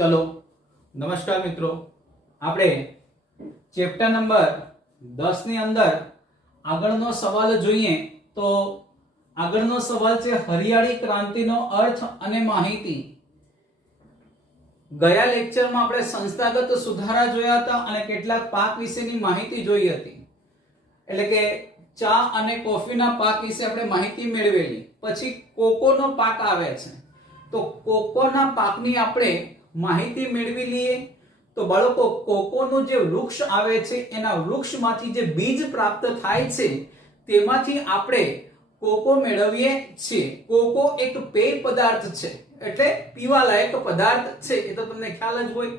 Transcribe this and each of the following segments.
चलो नमस्कार मित्रों, આપણે ચેપ્ટર નંબર 10 ની અંદર આગળનો સવાલ જોઈએ તો આગળનો સવાલ છે હરિયાળી ક્રાંતિનો અર્થ અને માહિતી। ગયા લેક્ચરમાં આપણે સંસ્થાગત સુધારા જોયા હતા અને કેટલાક પાક વિશેની માહિતી જોઈ હતી, એટલે કે ચા અને કોફીના પાક વિશે આપણે માહિતી મેળવેલી। પછી કોકોનો પાક આવે છે તો કોકોના પાકની આપણે માહિતી મેળવી લઈએ। तो बाळको कोकोનું જે વૃક્ષ આવે છે એના વૃક્ષમાંથી જે બીજ પ્રાપ્ત થાય છે તેમાંથી આપણે કોકો મેળવીએ છીએ। કોકો એક પેય પદાર્થ છે, એટલે પીવા લાયક પદાર્થ છે, એ તો તમને ખ્યાલ જ હોય।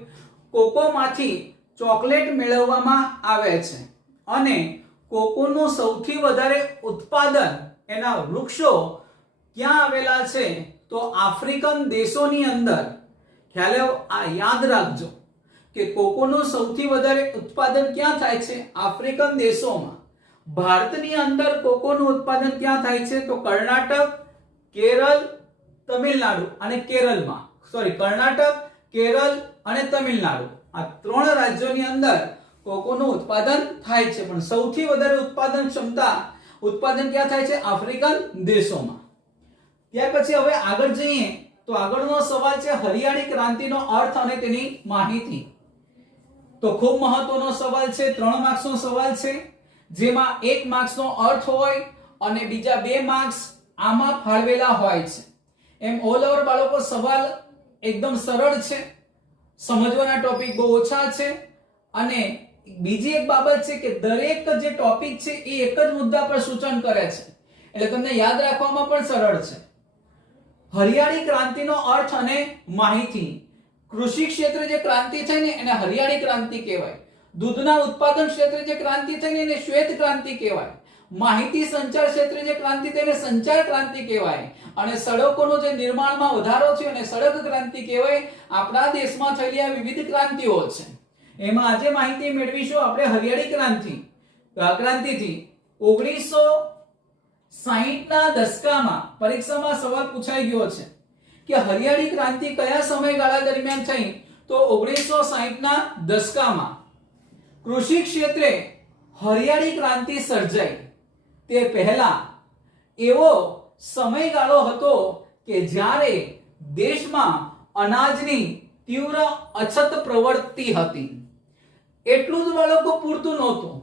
કોકોમાંથી ચોકલેટ મેળવવામાં આવે છે અને કોકોનું સૌથી વધારે ઉત્પાદન એના વૃક્ષો ક્યાં આવેલા છે તો આફ્રિકન દેશોની અંદર। ખ્યાલ આ યાદ રાખજો કે કોકોનું સૌથી વધારે ઉત્પાદન ક્યાં થાય છે? આફ્રિકન દેશોમાં। ભારતની અંદર કોકોનું ઉત્પાદન ક્યાં થાય છે તો કર્ણાટક, કેરળ, તમિલનાડુ અને કેરળમાં, સોરી કર્ણાટક, કેરળ અને તમિલનાડુ આ ત્રણ રાજ્યોની અંદર કોકોનું ઉત્પાદન થાય છે, પણ સૌથી વધારે ઉત્પાદન ક્ષમતા ઉત્પાદન ક્યાં થાય છે? આફ્રિકન દેશોમાં। ત્યાર પછી હવે આગળ જઈએ તો આગળનો સવાલ છે હરિયાળી ક્રાંતિનો અર્થ અને તેની માહિતી। तो खूब महत्वनो सवाल छे, 3 मार्क्सनो सवाल छे, जेमा 1 मार्क्सनो अर्थ होय अने बीजा 2 मार्क्स आमा फाळवेला होय छे। एम ऑल ओवर बाळको सवाल एकदम सरळ छे, समजवाना टॉपिक बहुत ओछा छे अने बीजी एक बाबत छे के दरेक जे टॉपिक छे ए एक ज मुद्दा पर सूचन करे छे, એટલે તમને યાદ રાખવામાં પણ સરળ છે। હરિયાળી ક્રાંતિનો અર્થ અને માહિતી। कृषि क्षेत्र जे क्रांति थई ने एने हरियाળી क्रांति कहेवाय। दूधना उत्पादन क्षेत्र जे क्रांति थई ने एने श्वेत क्रांति कहेवाय। माहिती संचार क्षेत्र जे क्रांति थई ने संचार क्रांति कहेवाय अने सड़कोनो जे निर्माणमां વધારો છે અને સડક ક્રાંતિ કહેવાય। આપણા દેશમાં થયેલી આ વિવિધ ક્રાંતિઓ છે, એમાં આજે માહિતી મેળવીશું આપણે હરિયાળી ક્રાંતિથી। 1960 ના દશકમાં પરીક્ષામાં સવાલ પૂછાઈ ગયો છે કે હરિયાળી ક્રાંતિ કયા સમયગાળા દરમિયાન થઈ તો 1960 ના દશકમાં કૃષિ ક્ષેત્રે હરિયાળી ક્રાંતિ સર્જાઈ તે પહેલા એવો સમયગાળો હતો કે જ્યારે દેશમાં અનાજની તીવ્ર અછત પ્રવર્તતી હતી। એટલું જ બાળકો પૂરતું નહોતું।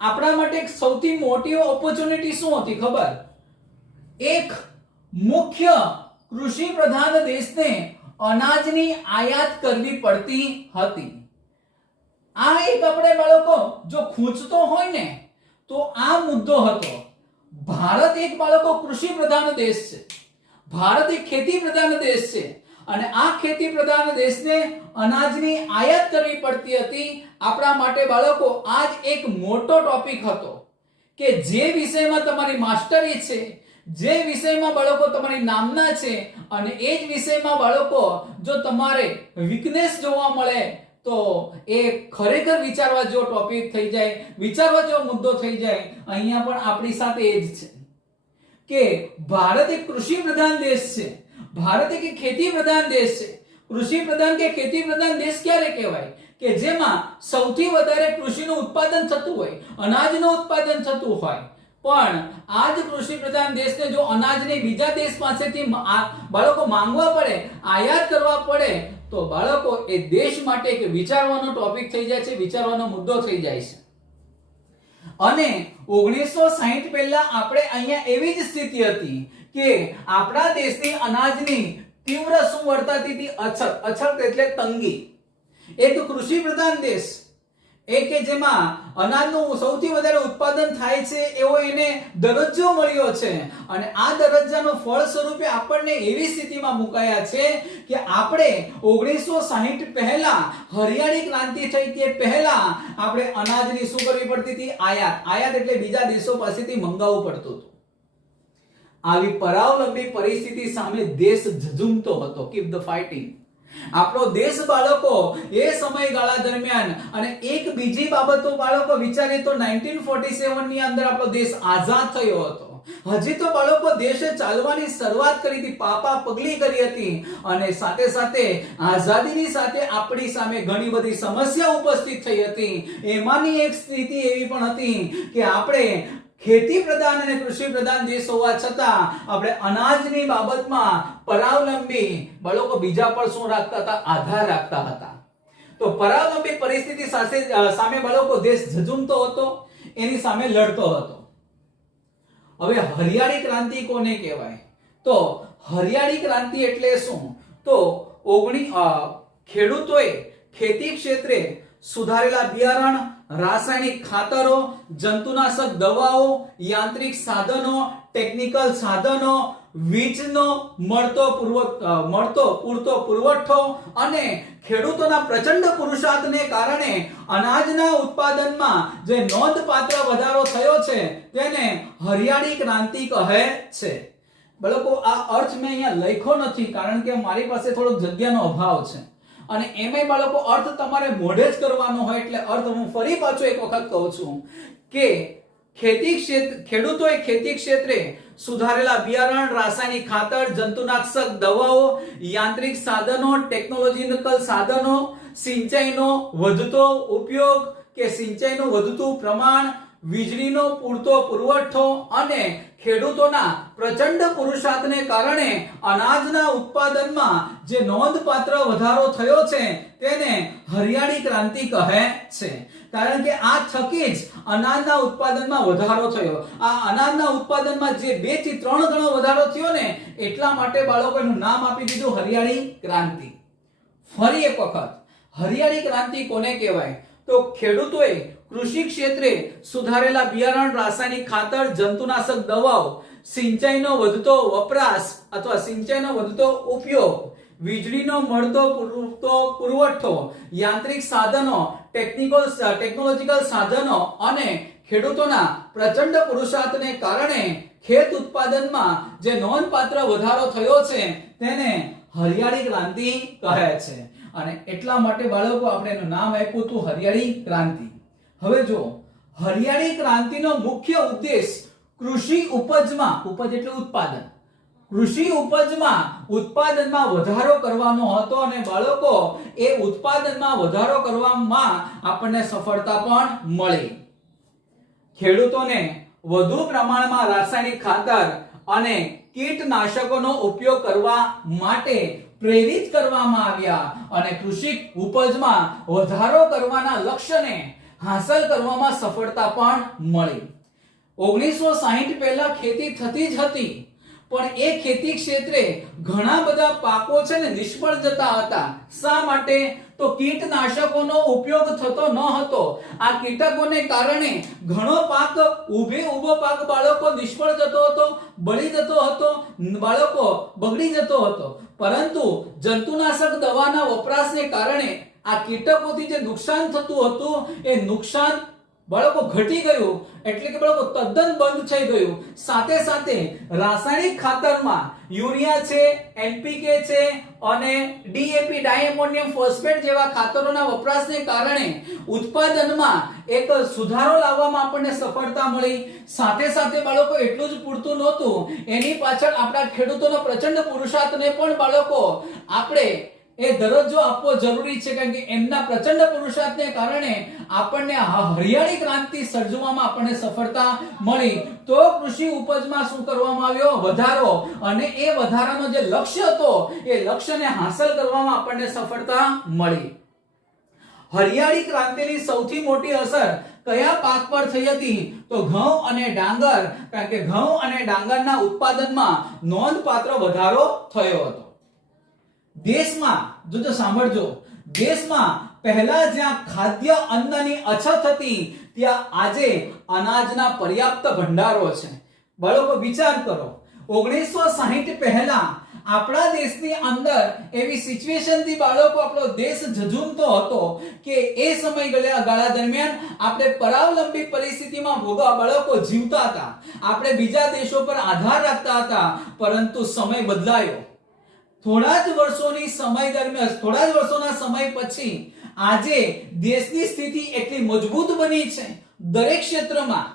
આપણા માટે એક સૌથી મોટી ઓપોર્ચ્યુનિટી શું હતી ખબર? એક મુખ્ય कृषि प्रधान देश ने अनाजनी आयात करवी पड़ती हती। आ एक अपने बाळको जो खूंचतो होय ने तो आ मुद्दो हतो। भारत एक बाळको कृषि प्रधान देश छे, भारत एक खेती प्रधान देश छे अने आ खेती प्रधान देश ने अनाजनी आयात करवी पड़ती हती। आपणा माटे बाळको आज एक मोटो टॉपिक हतो के जे विषयमां तमारी मास्टरी छे, जे विषयમાં બાળકો તમારી નામના છે અને એ જ વિષયમાં બાળકો જો તમારે વીકનેસ જોવા મળે તો એ ખરેખર વિચારવા જેવો ટોપિક થઈ જાય, વિચારવા જેવો મુદ્દો થઈ જાય। અહીંયા પણ આપણી સાથે એ જ છે કે ભારત એક કૃષિ પ્રધાન દેશ છે, ભારત એક ખેતી પ્રધાન દેશ છે। કૃષિ પ્રધાન કે ખેતી પ્રધાન દેશ ક્યારે કહેવાય કે જેમાં સૌથી વધારે કૃષિનું ઉત્પાદન થતું હોય, અનાજનું ઉત્પાદન થતું હોય। પણ આજ કૃષિ પ્રધાન દેશને જો અનાજને બીજા દેશ પાસેથી બાળકો માંગવા પડે, આયાત કરવા પડે તો બાળકો એ દેશ માટે એક વિચારવાનો ટોપિક થઈ જાય છે, વિચારવાનો મુદ્દો થઈ જાય છે। અને 1960 પહેલા આપણે અહીંયા એવી જ સ્થિતિ હતી કે આપણા દેશની અનાજની તીવ્ર શું વર્તાતી હતી? અછત। અછત એટલે તંગી। એક કૃષિ પ્રધાન દેશ એક કે જેમાં અનાજનું સૌથી વધારે ઉત્પાદન થાય છે એવો એને દરજ્જો મળ્યો છે અને આ દરજ્જાનો ફળ સ્વરૂપે આપણને એવી સ્થિતિમાં મુકાયા છે કે આપણે 1960 પહેલા હરિયાળી ક્રાંતિ થઈ તે પહેલા આપણે અનાજની શું કરવી પડતી હતી? આયાત। આયાત એટલે બીજા દેશો પાસેથી મંગાવવું પડતું હતું। આવી પરાવલંબી પરિસ્થિતિ સામે દેશ ઝઝૂમતો હતો। Keep the fighting. આપણો દેશ બાળકો એ સમયગાળા દરમિયાન અને એક બીજી બાબતો બાળકો વિચારીએ તો 1947 ની અંદર આપણો દેશ આઝાદ થયો હતો। હજી તો બાળકો દેશે ચાલવાની શરૂઆત કરી હતી, પાપા પગલી કરી હતી, અને સાથે સાથે આઝાદીની સાથે આપણી સામે ઘણી બધી સમસ્યા ઉપસ્થિત થઈ હતી. એમાંની એક સ્થિતિ એવી પણ હતી કે આપણે ખેતી પ્રધાન અને કૃષિ પ્રધાન દેશ હોવા છતાં આપણે અનાજની બાબતમાં પરાવલંબી બાળકો બીજા પર શું રાખતા હતા? આધાર રાખતા હતા. તો પરાવલંબી પરિસ્થિતિ સામે બાળકો દેશ ઝઝૂમતો હતો, એની સામે લડતો હતો. હવે હરિયાળી ક્રાંતિ કોને કહેવાય? તો હરિયાળી ક્રાંતિ એટલે શું? તો ખેડૂતોએ ખેતી ક્ષેત્રે સુધારેલા બિયારણ, રાસાયણિક ખાતરો, જંતુનાશક દવાઓ, યાંત્રિક સાધનો, ટેકનિકલ સાધનો, વીજનો મળતો પૂરતો પુરવઠો અને ખેડૂતોના પ્રચંડ પુરુષાર્થને કારણે અનાજના ઉત્પાદનમાં જે નોંધપાત્ર વધારો થયો છે તેને હરિયાળી ક્રાંતિ કહે છે. બાળકો, આ અર્થ મેં અહીંયા લખ્યો નથી કારણ કે મારી પાસે થોડોક જગ્યાનો અભાવ છે, અને એમાંય બાળકો અર્થ તમારે મોઢે જ કરવાનો હોય એટલે અર્થ હું ફરી પાછો એક વખત કહું છું કે ખેડૂતોએ ખેતી ક્ષેત્રે સુધારેલા બિયારણ, રાસાયણિક ખાતર, જંતુનાશક દવાઓ, યાંત્રિક સાધનો, ટેકનોલોજીકલ સાધનો, સિંચાઈનો વધતો ઉપયોગ કે સિંચાઈનું વધતું પ્રમાણ, વીજળીનો પૂરતો પુરવઠો અને ખેડૂતોના પ્રચંડ પુરુષાર્થને કારણે અનાજના ઉત્પાદનમાં જે નોંધપાત્ર વધારો થયો છે તેને હરિયાળી ક્રાંતિ કહે છે. કારણ કે આ થકી જ અનાજના ઉત્પાદનમાં વધારો થયો. આ અનાજના ઉત્પાદનમાં જે 2 થી 3 ગણો વધારો થયો ને એટલા માટે બાળકોનું નામ આપી દીધું હરિયાળી ક્રાંતિ. ફરી એક વખત, હરિયાળી ક્રાંતિ કોને કહેવાય? તો ખેડૂતોએ કૃષિ ક્ષેત્રે સુધારેલા બિયારણ, રાસાયણિક ખાતર, જંતુનાશક દવાઓ, સિંચાઈનો વધતો વપરાશ અથવા સિંચાઈનો વધતો ઉપયોગ, વીજળીનો મળતો પૂરતો પુરવઠો, યાંત્રિક સાધનો, ટેકનોલોજીકલ સાધનો અને ખેડૂતોના પ્રચંડ પુરુષાર્થને કારણે ખેત ઉત્પાદનમાં જે નોંધપાત્ર વધારો થયો છે તેને હરિયાળી ક્રાંતિ કહે છે. અને એટલા માટે બાળકો આપણે એનું નામ આપ્યું હતું હરિયાળી ક્રાંતિ. હવે જો હરિયાળી ક્રાંતિનો મુખ્ય ઉદ્દેશ કૃષિ ઉપજમાં, ઉપજ એટલે ઉત્પાદન, કૃષિ ઉત્પાદનમાં વધારો કરવાનો હતો, અને બાળકો એ ઉત્પાદનમાં વધારો કરવામાં આપણને સફળતા પણ મળી. ખેડૂતોને વધુ પ્રમાણમાં રાસાયણિક ખાતર અને કીટનાશકોનો ઉપયોગ કરવા માટે પ્રેરિત કરવામાં આવ્યા અને કૃષિ ઉપજમાં વધારો કરવાના લક્ષ્યને હાંસલ કરવામાં સફળતા પણ મળી. 1960 પહેલા ખેતી થતી જ હતી, પણ એ ખેતી ક્ષેત્રે ઘણા બધા પાકો છે ને નિષ્ફળ જતા હતા. શા માટે? તો કીટનાશકોનો ઉપયોગ થતો ન હતો. આ કીટકોને કારણે ઘણો પાક ઊભો પાક બાળકો નિષ્ફળ જતો હતો, બળી જતો હતો, બાળકો બગડી જતો હતો. પરંતુ જંતુનાશક દવાના વપરાશને કારણે આ કીટકોથી જે નુકસાન થતું હતું એ નુકસાન બાળકો ઘટી ગયું, એટલે કે બાળકો તદ્દન બંધ થઈ ગયું. સાથે સાથે રાસાયણિક ખાતરમાં યુરિયા છે, એનપીકે છે અને ડીએપી ડાયમોનિયમ ફોસ્ફેટ જેવા ખાતરોના વપરાશને કારણે ઉત્પાદનમાં એક સુધારો લાવવામાં આપણને સફળતા મળી. સાથે સાથે બાળકો એટલું જ પૂરતું નહોતું, એની પાછળ આપણા ખેડૂતોનો પ્રચંડ પુરુષાર્થને પણ બાળકો આપણે એ દરજ્જો આપવો જરૂરી છે, કારણ કે એમના પ્રચંડ પુરુષાર્થને કારણે આપણને હરિયાળી ક્રાંતિ સર્જવામાં આપણને સફળતા મળી. તો કૃષિ ઉપજમાં શું કરવામાં આવ્યો? વધારો. અને એ વધારાનો જે લક્ષ્ય હતો એ લક્ષ્યને હાંસલ કરવામાં આપણને સફળતા મળી. હરિયાળી ક્રાંતિની સૌથી મોટી અસર કયા પાક પર થઈ હતી? તો ઘઉં અને ડાંગર, કારણ કે ઘઉં અને ડાંગરના ઉત્પાદનમાં નોંધપાત્ર વધારો થયો હતો. દેશમાં જો સાંભળજો, દેશમાં પહેલા જ્યાં ખાદ્ય અન્નની અછત હતી ત્યાં આજે અનાજના પર્યાપ્ત ભંડારો છે. બાળકો વિચાર કરો, 1960 પહેલા આપણા દેશની અંદર એવી સિચ્યુએશનથી બાળકો આપણો દેશ ઝઝૂમતો હતો કે એ સમયગાળા દરમિયાન આપણે પરાવલંબી પરિસ્થિતિમાં બાળકો જીવતા હતા. આપણે બીજા દેશો પર આધાર રાખતા હતા, પરંતુ સમય બદલાયો. થોડા જ વર્ષોના સમય પછી આજે દેશની સ્થિતિ એટલી મજબૂત બની છે દરેક ક્ષેત્રમાં,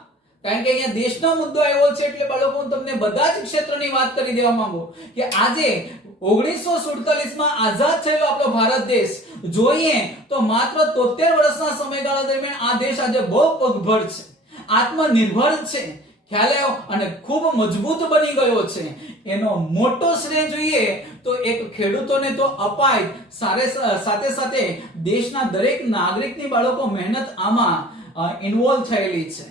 કારણ કે અહીંયા દેશનો મુદ્દો આવ્યો છે એટલે બાળકો હું તમને બધા જ ક્ષેત્રની વાત કરી દેવા માંગુ કે આજે 1947 માં આઝાદ થયેલો આપણો ભારત દેશ જોઈએ તો માત્ર 73 વર્ષના સમયગાળા દરમિયાન આ દેશ આજે બહુ પગભર છે, આત્મનિર્ભર છે, ખ્યાલ આવ્યો, અને ખૂબ મજબૂત બની ગયો છે. એનો મોટો શ્રેય જોઈએ તો એક ખેડૂતોને તો અપાય, સાથે સાથે દેશના દરેક નાગરિકની બાળકો મહેનત આમાં ઇન્વોલ્વ થયેલી છે.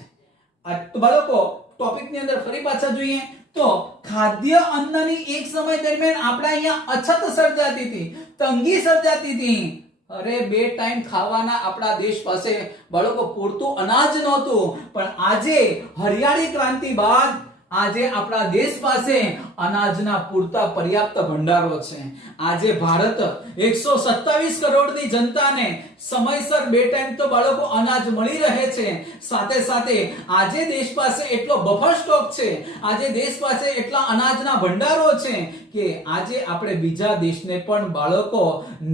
તો બાળકો ટોપિકની અંદર ફરી પાછા જોઈએ તો ખાદ્ય અન્નની એક સમય દરમિયાન આપણા અહીંયા અછત સર્જાતી હતી, તંગી સર્જાતી હતી. અરે બે ટાઈમ ખાવાના આપણા દેશ પાસે બાળકો પૂરતું અનાજ નહોતું, પણ આજે હરિયાળી ક્રાંતિ બાદ આજે આપણા દેશ પાસે અનાજના પૂરતા પર્યાપ્ત ભંડારો છે. આજે ભારત 127 કરોડની જનતાને સમયસર બે ટાઈમ તો બાળકો અનાજ મળી રહે છે. સાથે સાથે આજે દેશ પાસે એટલો બફર સ્ટોક છે, આજે દેશ પાસે એટલા અનાજના ભંડારો છે કે આજે આપણે બીજા દેશને પણ બાળકો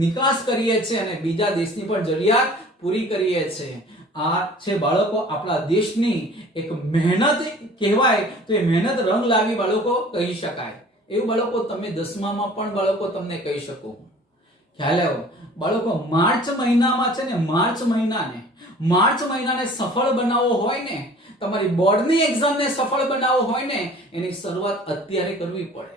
નિકાસ કરીએ છીએ અને બીજા દેશની પણ જરૂરિયાત પૂરી કરીએ છીએ. આ છે બાળકો આપણા દેશની એક મહેનત કહેવાય તો એ મહેનત રંગ લાવી બાળકો કહી શકાય. એવું બાળકો તમે 10મામાં પણ બાળકો તમને કહી શકું. ખ્યાલ આવ્યો બાળકો? માર્ચ મહિનામાં છે ને, માર્ચ મહિનાને સફળ બનાવવો હોય ને, તમારી બોર્ડની એક્ઝામને સફળ બનાવવો હોય ને, એની શરૂઆત અત્યારે કરવી પડે.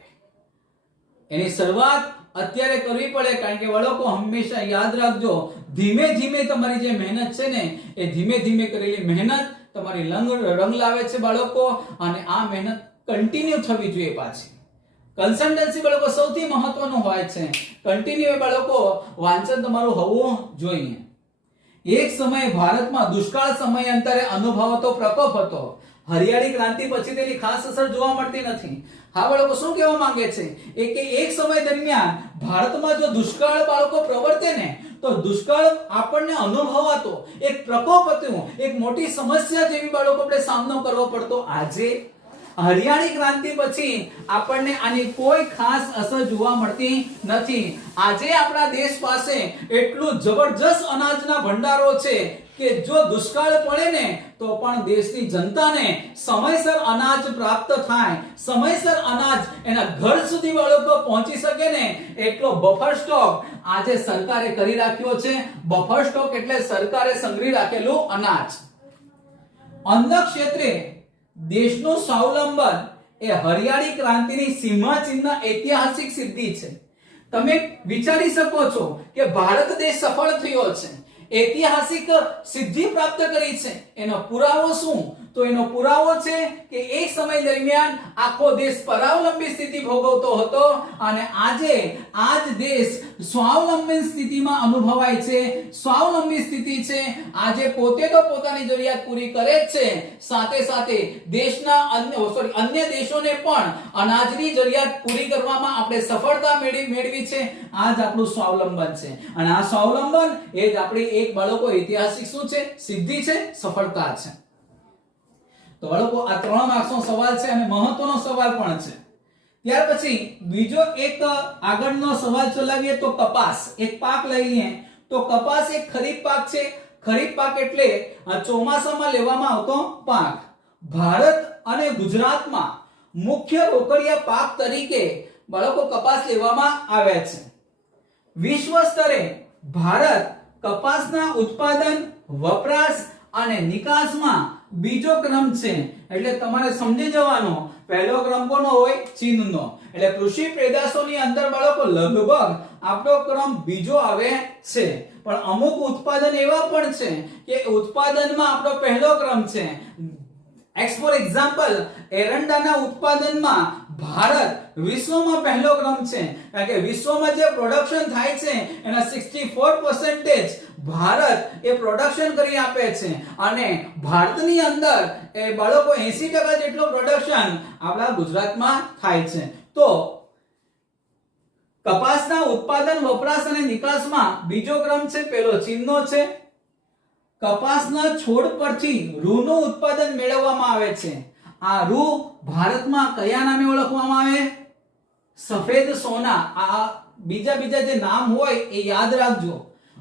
કારણ કે બાળકો હંમેશા યાદ રાખજો, ધીમે ધીમે તમારી જે મહેનત છે ને એ ધીમે ધીમે કરેલી મહેનત તમારી રંગ લાવે છે બાળકો, અને આ મહેનત કન્ટિન્યુ થવી જોઈએ. પાછી કન્સિસ્ટન્સી બાળકો સૌથી મહત્વનું હોય છે. કન્ટિન્યુ બાળકો વાંચન તમારું હોવું જોઈએ. એક સમય ભારતમાં દુષ્કાળ સમયાંતરે અનુભવાતો પ્રકોપ હતો. હરિયાળી ક્રાંતિ પછી તેની ખાસ અસર જોવા મળતી નથી. હા બાળકો, શું કહેવા માંગે છે કે એક સમય દરમિયાન ભારતમાં જો દુષ્કાળ બાળકો પ્રવર્તે ને તો દુષ્કાળ આપણને અનુભવાતો એક પ્રકોપ હતો, એક મોટી સમસ્યા જેવી બાળકો આપણે સામનો કરવો પડતો. આજે હરિયાળી ક્રાંતિ પછી આપણને આની કોઈ ખાસ અસર જોવા મળતી નથી. આજે આપણા દેશ પાસે એટલું જબરજસ્ત અનાજના ભંડારો છે કે જો દુષ્કાળ પડે ને તો પણ દેશની જનતાને સમયસર અનાજ પ્રાપ્ત થાય, સમયસર અનાજ એના ઘર સુધી બાળકો પહોંચી શકે ને એટલો બફર સ્ટોક આજે સરકારે કરી રાખ્યો છે. બફર સ્ટોક એટલે સરકારે સંગ્રહી રાખેલું અનાજ. અન્ન ક્ષેત્રે દેશનું સ્વાવલંબન એ હરિયાળી ક્રાંતિની સીમાચિહ્ન ઐતિહાસિક સિદ્ધિ છે. તમે વિચારી શકો છો કે ભારત દેશ સફળ થયો છે, ઐતિહાસિક સિદ્ધિ પ્રાપ્ત કરી છે. એનો પુરાવો શું? તો એનો પુરાવો છે કે એક સમય દરમિયાન આખો દેશ પરાવલંબી સ્થિતિ ભોગવતો હતો અને આજે આ જ દેશ સ્વાવલંબી સ્થિતિમાં અનુભવાય છે. સ્વાવલંબી સ્થિતિ છે. આજે પોતે તો પોતાની જરૂરિયાત પૂરી કરે જ છે, સાથે સાથે દેશના અન્ય દેશોને પણ અનાજની જરૂરિયાત પૂરી કરવામાં આપણે સફળતા મેળવી છે. આ જ આપણું સ્વાવલંબન છે અને આ સ્વાવલંબન એ જ આપણી એક બાળકો ઐતિહાસિક શું છે? સિદ્ધિ છે, સફળતા છે. તો બાળકો આ 3 માર્ક્સનો સવાલ છે અને મહત્વનો સવાલ પણ છે. ત્યાર પછી બીજો એક આગળનો સવાલ ચલાવીએ તો કપાસ એક પાક લઈ લઈએ તો કપાસ એક ખરીફ પાક છે. ખરીફ પાક એટલે ચોમાસામાં લેવામાં આવતો પાક. ભારત અને ગુજરાતમાં મુખ્ય રોકડિયા પાક તરીકે બાળકો કપાસ લેવામાં આવે છે. વિશ્વ સ્તરે ભારત કપાસના ઉત્પાદન, વપરાશ અને નિકાસમાં બીજો ક્રમ છે. એટલે તમારે સમજી જવાનો પહેલો ક્રમ કોનો હોય? ચીનનો. એટલે કૃષિ પેદાશોની અંદર બાળકો લગભગ આપણો ક્રમ બીજો આવે છે. પણ અમુક ઉત્પાદન એવા પણ છે કે ઉત્પાદનમાં આપણો પહેલો ક્રમ છે. ફોર એક્ઝામ્પલ એરંડાના ઉત્પાદનમાં ભારત વિશ્વમાં પહેલો ક્રમ છે. કારણ કે વિશ્વમાં જે પ્રોડક્શન થાય છે એના 64% ભારત એ પ્રોડક્શન કરી આપે છે અને ભારતની અંદર એ બાળકો 80% જેટલું પ્રોડક્શન આપણા ગુજરાતમાં થાય છે. તો કપાસના ઉત્પાદન, વપરાશ અને નિકાસમાં બીજો ક્રમ છે, પેલો ચીનનો છે. કપાસના છોડ પરથી રૂનું ઉત્પાદન મેળવવામાં આવે છે. આ રૂ ભારતમાં કયા નામે ઓળખવામાં આવે? સફેદ સોના. આ બીજા જે નામ હોય એ યાદ રાખજો.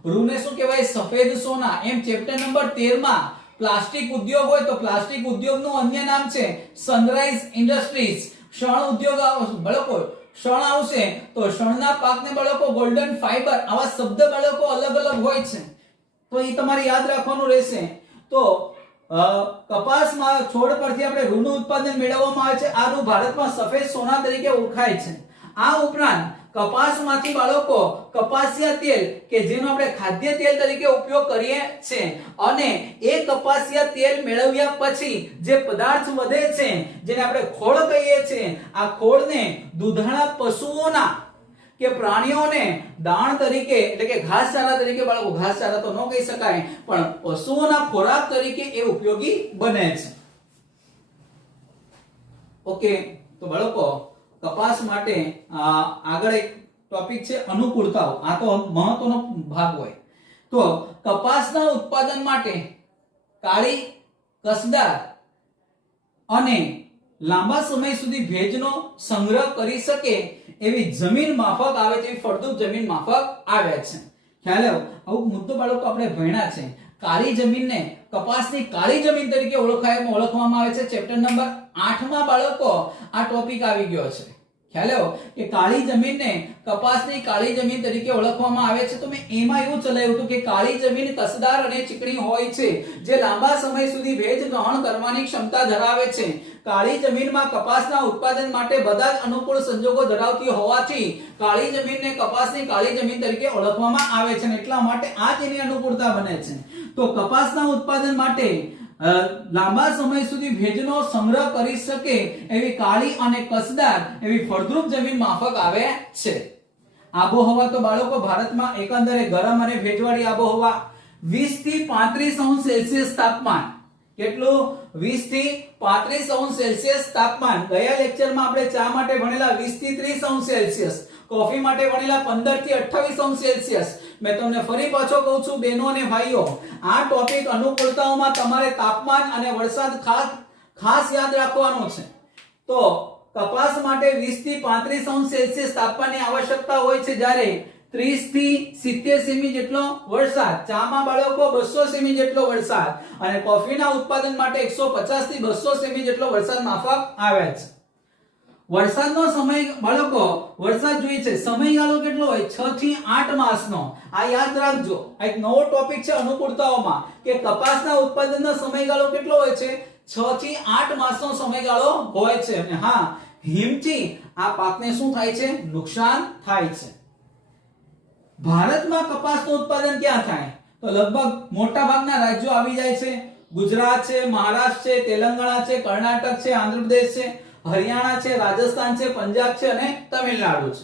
રૂને શું કહેવાય? સફેદ સોના. એમ ચેપ્ટર નંબર 13 માં પ્લાસ્ટિક ઉદ્યોગ હોય તો પ્લાસ્ટિક ઉદ્યોગનું અન્ય નામ છે સનરાઈઝ ઇન્ડસ્ટ્રીઝ. શણ ઉદ્યોગ બાળકો શણ આવશે તો શણના પાકને બાળકો ગોલ્ડન ફાઈબર, આવા શબ્દ બાળકો અલગ અલગ હોય છે તો એ તમારે યાદ રાખવાનું રહેશે. તો કપાસમાં છોડ પરથી આપણે રૂનું ઉત્પાદન મેળવવામાં આવે છે. આ રૂ ભારતમાં સફેદ સોના તરીકે ઓળખાય છે. આ ઉપરાંત કપાસમાંથી બાળકો કપાસિયા તેલ કે જેનો આપણે ખાદ્ય તેલ તરીકે ઉપયોગ કરીએ છીએ અને એ કપાસિયા તેલ મેળવ્યા પછી જે પદાર્થ વધે છે જેને આપણે ખોળ કહીએ છીએ, આ ખોળને દૂધાળા પશુઓના કે પ્રાણીઓને દાણ તરીકે એટલે કે ઘાસચારા તરીકે બાળકો, ઘાસચારા તો ન કહી શકાય પણ પશુઓના ખોરાક તરીકે એ ઉપયોગી બને છે. ઓકે, તો બાળકો કપાસ માટે આગળ એક ટોપિક છે અનુકૂળતાઓ. આ તો મહત્વનો ભાગ હોય. તો કપાસના ઉત્પાદન માટે કાળી, કસદાર અને લાંબા સમય સુધી ભેજનો સંગ્રહ કરી શકે એવી જમીન માફક આવે છે, ફળદ્રુપ જમીન માફક આવે છે. ખ્યાલ આવ્યો? આવું મુદ્દો બાળકો આપણે ભણ્યા છે. કાળી જમીનને કપાસની કાળી જમીન તરીકે ઓળખવામાં આવે છે. ચેપ્ટર નંબર 8 માં બાળકો આ ટોપિક આવી ગયો છે. ખ્યાલ આવ્યો કે કાળી જમીનને કપાસની કાળી જમીન તરીકે ઓળખવામાં આવે છે. તો મેં એમાં એવું ચલાવ્યું હતું કે કાળી જમીન કસદાર અને ચીકણી હોય છે, જે લાંબા સમય સુધી ભેજ ગ્રહણ કરવાની ક્ષમતા ધરાવે છે. કાળી જમીનમાં કપાસના ઉત્પાદન માટે બધા જ અનુકૂળ સંજોગો ધરાવતી હોવાથી કાળી જમીનને કપાસની કાળી જમીન તરીકે ઓળખવામાં આવે છે. એટલા માટે આ જ એની અનુકૂળતા બને છે. તો કપાસના ઉત્પાદન માટે લાંબા સમય સુધી ભેજનો સંગ્રહ કરી શકે એવી કાળી અને કસદાર એવી ફળદ્રુપ જમીન માફક આવે છે. આબોહવા તો બાળકો ભારતમાં એકંદરે ગરમ અને ભેજવાળી આબોહવા, 20 થી 35 અંશ સેલ્સિયસ તાપમાન. કેટલું? 20 થી 35 અંશ સેલ્સિયસ તાપમાન. ગયા લેક્ચરમાં આપણે ચા માટે ભણેલા 20 થી 30 અંશ સેલ્સિયસ, કોફી માટે ભણેલા 15 થી 28 અંશ સેલ્સિયસ. મેં તમને ફરી પાછો કહું છું બહેનો અને ભાઈઓ, આ ટોપિક અનુકૂળતાઓમાં તમારે તાપમાન અને વરસાદ ખાસ યાદ રાખવાનું છે. તો કપાસ માટે 20 થી 35 અંશ સેલ્સિયસ તાપમાનની આવશ્યકતા હોય છે, જ્યારે 30 થી 70 સેમી જેટલો વરસાદ, ચામાં બાળકો 200 સેમી જેટલો વરસાદ અને કોફીના ઉત્પાદન માટે 150 થી 200 સેમી જેટલો વરસાદ માફક આવે છે. વરસાદનો સમય બાળકો, વરસાદ જોઈએ છે સમયગાળો કેટલો હોય? 6 થી 8 માસનો. આ યાદ રાખજો. આ એક નવો ટોપિક છે અનુકૂળતાઓમાં કે કપાસના ઉત્પાદનનો સમયગાળો કેટલો હોય છે? 6 થી 8 માસનો સમયગાળો હોય છે. અને હા, હિમથી આ પાકને શું થાય છે? નુકસાન થાય છે. ભારતમાં કપાસનું ઉત્પાદન ક્યાં થાય? તો લગભગ મોટા ભાગના રાજ્યો આવી જાય છે. ગુજરાત છે, મહારાષ્ટ્ર છે, તેલંગાણા છે, કર્ણાટક છે, આંધ્રપ્રદેશ છે, હરિયાણા છે, રાજસ્થાન છે, પંજાબ છે અને તમિલનાડુ છે.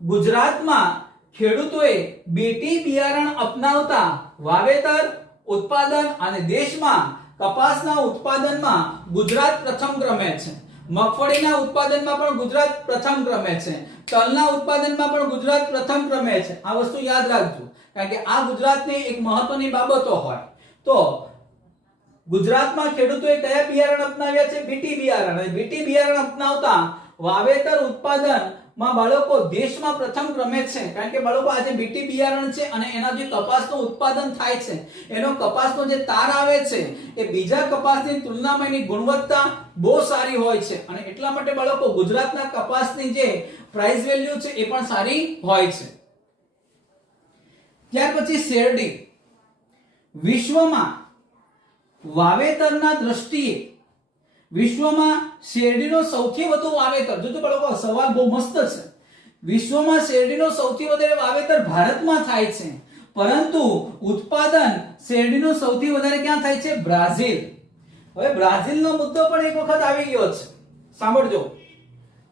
ગુજરાતમાં ખેડૂતોએ બીટી બિયારણ અપનાવતા વાવેતર, ઉત્પાદન અને દેશમાં કપાસના ઉત્પાદનમાં ગુજરાત પ્રથમ ક્રમે છે. મગફળીના ઉત્પાદનમાં પણ ગુજરાત પ્રથમ ક્રમે છે. તલના ઉત્પાદનમાં પણ ગુજરાત પ્રથમ ક્રમે છે. આ વસ્તુ યાદ રાખજો, કારણ કે આ ગુજરાતની એક મહત્વની બાબતો હોય. તો ગુજરાતમાં ખેડૂતોએ કયા બિયારણ અપનાવ્યા છે? બીટી બિયારણ. અને બીટી બિયારણ અપનાવતા વાવેતર, ઉત્પાદનમાં બાળકો દેશમાં પ્રથમ ક્રમે છે. કારણ કે બાળકો આ જે બીટી બિયારણ છે અને એના જે કપાસનું ઉત્પાદન થાય છે, એનો કપાસનો જે તાર આવે છે એ બીજા કપાસની તુલનામાં એની ગુણવત્તા બહુ સારી હોય છે અને એટલા માટે બાળકો ગુજરાતના કપાસની જે પ્રાઇસ વેલ્યુ છે એ પણ સારી હોય છે. ત્યાર પછી શેરડી. વિશ્વમાં વાવેતરના દ્રષ્ટિએ વિશ્વમાં શેરડીનો સૌથી વધુ વાવેતર, જો બાળકો સવાલ બહુ મસ્ત છે, વિશ્વમાં શેરડીનો સૌથી વધારે વાવેતર ભારતમાં થાય છે, પરંતુ ઉત્પાદન શેરડીનો સૌથી વધારે ક્યાં થાય છે? બ્રાઝિલ. હવે બ્રાઝિલનો મુદ્દો પણ એક વખત આવી ગયો છે, સાંભળજો.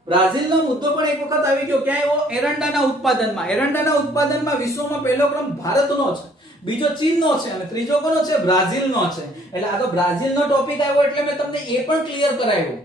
બ્રાઝિલનો મુદ્દો પણ એક વખત આવી ગયો. ક્યાં એવો? એરંડાના ઉત્પાદનમાં. એરંડાના ઉત્પાદનમાં વિશ્વમાં પહેલો ક્રમ ભારતનો છે, બીજો ચીનનો છે અને ત્રીજો કોનો છે? બ્રાઝિલનો છે. એટલે આ તો બ્રાઝિલનો ટોપિક આવ્યો એટલે મેં તમને એ પણ ક્લિયર કરાવ્યું.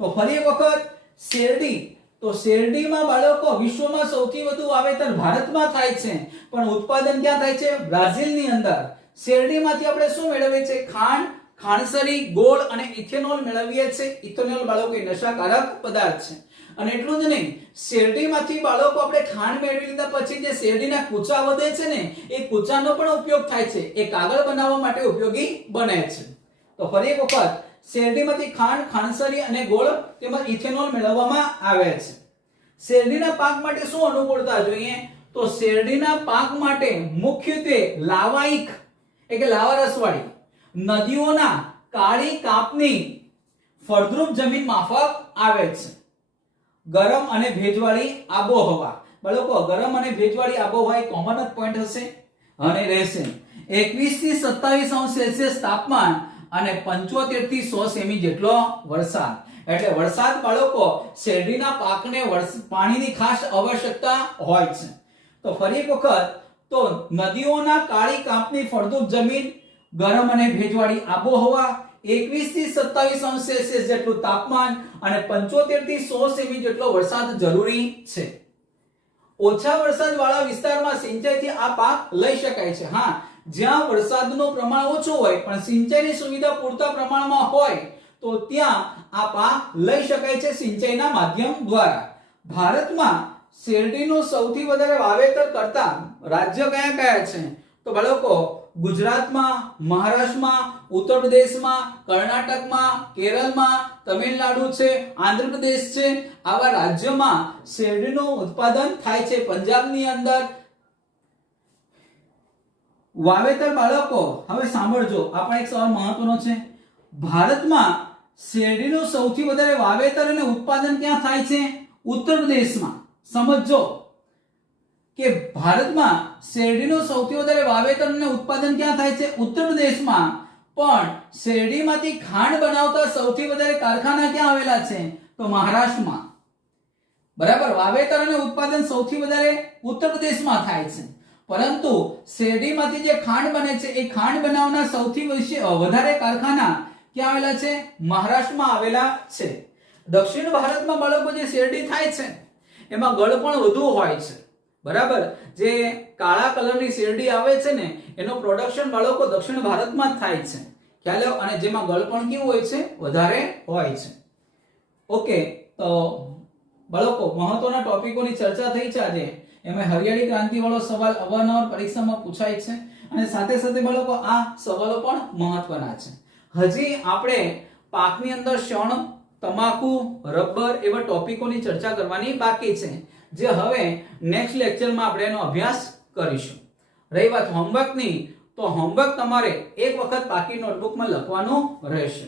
તો ફરી એક વખત શેરડી. તો શેરડીમાં બાળકો વિશ્વમાં સૌથી વધુ વાવેતર ભારતમાં થાય છે, પણ ઉત્પાદન ક્યાં થાય છે? બ્રાઝિલની અંદર. શેરડીમાંથી આપણે શું મેળવીએ છીએ? ખાંડ, ખાંડસરી, ગોળ અને ઇથેનોલ મેળવીએ છીએ. ઇથેનોલ બાળકો એ નશાકારક પદાર્થ છે. અને એટલું જ નહીં, શેરડીમાંથી બાળકો આપણે ખાંડ મેળવી લીધા પછી જે શેરડીના કૂચા વધે છે ને, એ કૂચાનો પણ ઉપયોગ થાય છે. એ કાગળ બનાવવા માટે ઉપયોગી બને છે. તો ફરી એક વખત શેરડીમાંથી ખાંડ, ખાંડસરી અને ગોળ તેમજ ઇથેનોલ મેળવવામાં આવે છે. શેરડીના પાક માટે શું અનુકૂળતા જોઈએ? તો શેરડીના પાક માટે મુખ્યત્વે લાવાયિક એટલે લાવારસવાળી નદીઓના કાળી કાપની ફળદ્રુપ જમીન માફક આવે છે. ગરમ અને ભેજવાળી આબોહવા. બાળકો, ગરમ અને ભેજવાળી આબોહવા એ કોમન જ પોઈન્ટ હશે અને રહેશે. 21 થી 27 અંશ સેલ્સિયસ તાપમાન અને 75 થી 100 સેમી જેટલો વરસાદ. એટલે વરસાદ બાળકો શેરડીના પાકને પાણીની ખાસ આવશ્યકતા હોય છે. તો ફરી એક વખત, તો નદીઓના કાળી કાપની ફળદ્રુપ જમીન, ગરમ અને ભેજવાળી આબોહવા, 21 થી 27 અંશ સેલ્સિયસ જેટલું તાપમાન અને 75 થી 100 સેમી જેટલો વરસાદ જરૂરી છે. ઓછા વરસાદ વાળા વિસ્તારમાં સિંચાઈથી આ પાક લઈ શકાય છે. હા, જ્યાં વરસાદનું પ્રમાણ ઓછું હોય પણ સિંચાઈની સુવિધા પૂરતા પ્રમાણમાં હોય તો ત્યાં આ પાક લઈ શકાય છે સિંચાઈના માધ્યમ દ્વારા. ભારતમાં શેરડીનું સૌથી વધારે વાવેતર કરતા રાજ્ય કયા કયા છે? તો બાળકો, ગુજરાતમાં, મહારાષ્ટ્રમાં, ઉત્તર પ્રદેશમાં, કર્ણાટકમાં, કેરળમાં, તમિલનાડુ છે, આંધ્રપ્રદેશ છે. આવા રાજ્યોમાં શેરડીનું ઉત્પાદન થાય છે. પંજાબની અંદર વાવેતર બાળકો, હવે સાંભળજો, આ પણ એક સવાલ મહત્વનો છે. ભારતમાં શેરડીનું સૌથી વધારે વાવેતર અને ઉત્પાદન ક્યાં થાય છે? ઉત્તર પ્રદેશમાં. સમજો કે ભારતમાં શેરડીનું સૌથી વધારે વાવેતર અને ઉત્પાદન ક્યાં થાય છે? ઉત્તર પ્રદેશમાં. પણ શેરડીમાંથી ખાંડ બનાવતા સૌથી વધારે કારખાના ક્યાં આવેલા છે? તો મહારાષ્ટ્રમાં. બરાબર, વાવેતર અને ઉત્પાદન સૌથી વધારે ઉત્તર પ્રદેશમાં થાય છે, પરંતુ શેરડીમાંથી જે ખાંડ બને છે એ ખાંડ બનાવનાર સૌથી વધારે કારખાના ક્યાં આવેલા છે? મહારાષ્ટ્રમાં આવેલા છે. દક્ષિણ ભારતમાં બાળકો જે શેરડી થાય છે એમાં ગળ પણ વધુ હોય છે. બરાબર, જે કાળા કલરની શેરડી આવે છે ને એનું પ્રોડક્શન બાળકો દક્ષિણ ભારતમાં જ થાય છે. ખ્યાલ? અને જેમાં ગળ પણ કેવું હોય છે? વધારે હોય છે. ઓકે, તો બાળકો મહત્વના ટોપિકોની ચર્ચા થઈ છે આજે. એમાં હરિયાળી ક્રાંતિ વાળો સવાલ અવારનવાર પરીક્ષામાં પૂછાય છે અને સાથે સાથે બાળકો આ સવાલો પણ મહત્વના છે. હજી આપણે પાકની અંદર શણ, તમાકુ, રબર એવા ટોપિકોની ચર્ચા કરવાની બાકી છે, જે હવે નેક્સ્ટ લેક્ચરમાં આપણે એનો અભ્યાસ કરીશું. રહી વાત હોમવર્કની, તો હોમવર્ક તમારે એક વખત પાકી નોટબુકમાં લખવાનું રહેશે.